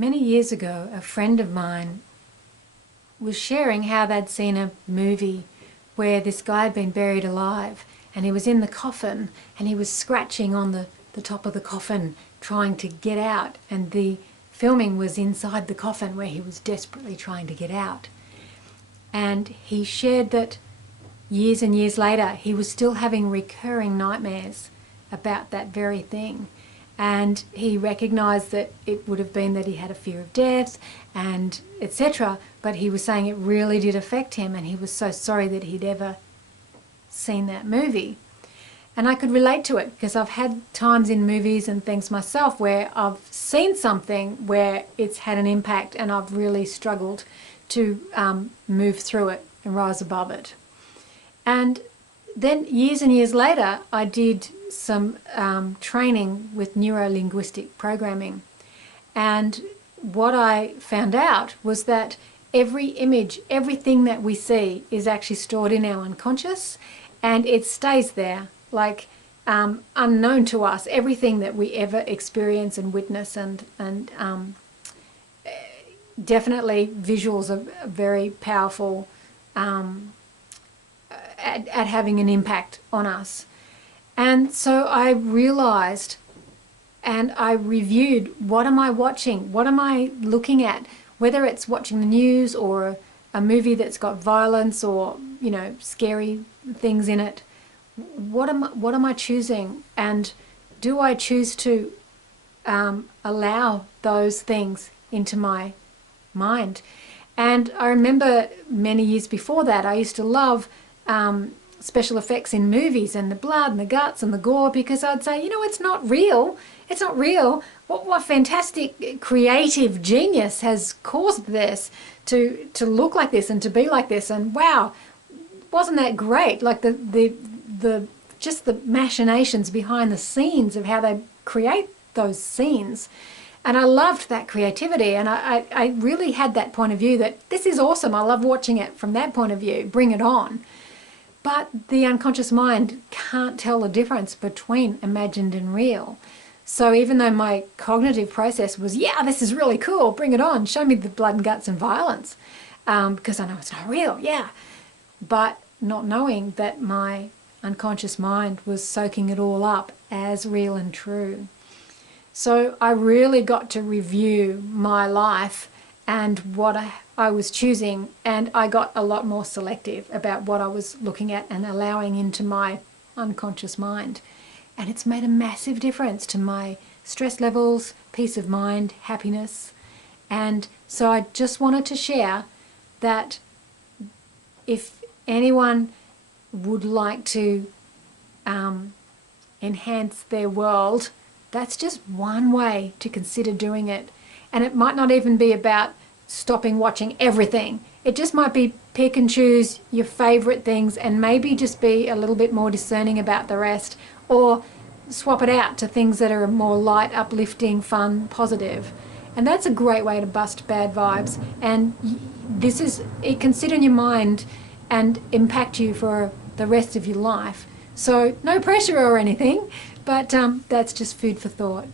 Many years ago, a friend of mine was sharing how they'd seen a movie where this guy had been buried alive and he was in the coffin and he was scratching on the top of the coffin trying to get out, and the filming was inside the coffin where he was desperately trying to get out. And he shared that years and years later he was still having recurring nightmares about that very thing. And he recognised that it would have been that he had a fear of death and etc. But he was saying it really did affect him, and he was so sorry that he'd ever seen that movie. And I could relate to it because I've had times in movies and things myself where I've seen something where it's had an impact and I've really struggled to move through it and rise above it. And then years and years later, I did some training with Neuro linguistic programming. And what I found out was that every image, everything that we see is actually stored in our unconscious, and it stays there, like unknown to us. Everything that we ever experience and witness, and definitely visuals are very powerful at having an impact on us. And so I realized and I reviewed, what am I watching? What am I looking at? Whether it's watching the news or a movie that's got violence or, you know, scary things in it. What am I choosing? And do I choose to allow those things into my mind? And I remember many years before that, I used to love special effects in movies and the blood and the guts and the gore, because I'd say, you know, it's not real. It's not real. What fantastic creative genius has caused this to look like this and to be like this, and wow, wasn't that great? Like just the machinations behind the scenes of how they create those scenes. And I loved that creativity, and I really had that point of view that this is awesome. I love watching it from that point of view. Bring it on. But the unconscious mind can't tell the difference between imagined and real. So even though my cognitive process was, yeah, this is really cool, bring it on, show me the blood and guts and violence, because I know it's not real, yeah. But not knowing that my unconscious mind was soaking it all up as real and true. So I really got to review my life and what I was choosing, and I got a lot more selective about what I was looking at and allowing into my unconscious mind. And it's made a massive difference to my stress levels, peace of mind, happiness. And so I just wanted to share that if anyone would like to enhance their world, that's just one way to consider doing it. And it might not even be about stopping watching everything. It just might be pick and choose your favorite things and maybe just be a little bit more discerning about the rest, or swap it out to things that are more light, uplifting, fun, positive. And that's a great way to bust bad vibes. And it can sit in your mind and impact you for the rest of your life. So no pressure or anything, but that's just food for thought.